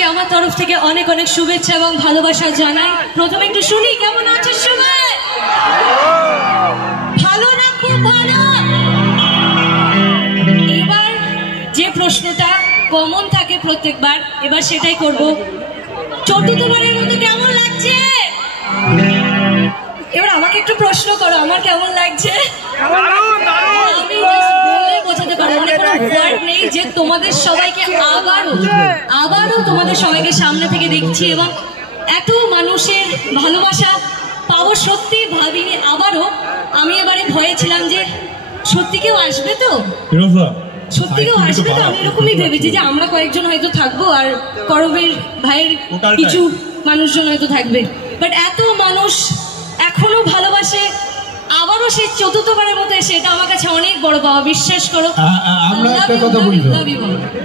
সবাইকে আমার তরফ থেকে অনেক অনেক শুভেচ্ছা এবং ভালোবাসা জানাই। প্রথমে একটু শুনি কেমন আছো সবাই? ভালো না? খুব ভালো। এবার যে প্রশ্নটা কমন থাকে প্রত্যেকবার, এবার সেটাই করব। চতুর্থবারের মতো কেমন লাগছে? এবার আমাকে একটু প্রশ্ন করো, আমার কেমন লাগছে? আমি বলে বোঝাতে পারবো না, কোনো ওয়ার্ড নেই যে তোমাদের সবাইকে আবারও তোমাদের সবাইকে সামনে থেকে দেখছি এবং এত মানুষের ভালোবাসা পাবো সত্যি ভাবিনি। আবারও আমি এবারে ভয়ে ছিলাম যে সত্যি কেউ আসবে তো, সত্যি কেউ আসবে তো। আমি এরকমই ভেবেছি যে আমরা কয়েকজন হয়তো থাকবো আর করবের ভাইয়ের কিছু মানুষজন হয়তো থাকবে, বাট এত মানুষ এখনো ভালোবাসে, আবারও সেই চতুর্থবারের মতো এসে, এটা আমার কাছে অনেক বড় পাওয়া, বিশ্বাস করো। আমরা একটা কথা বলি।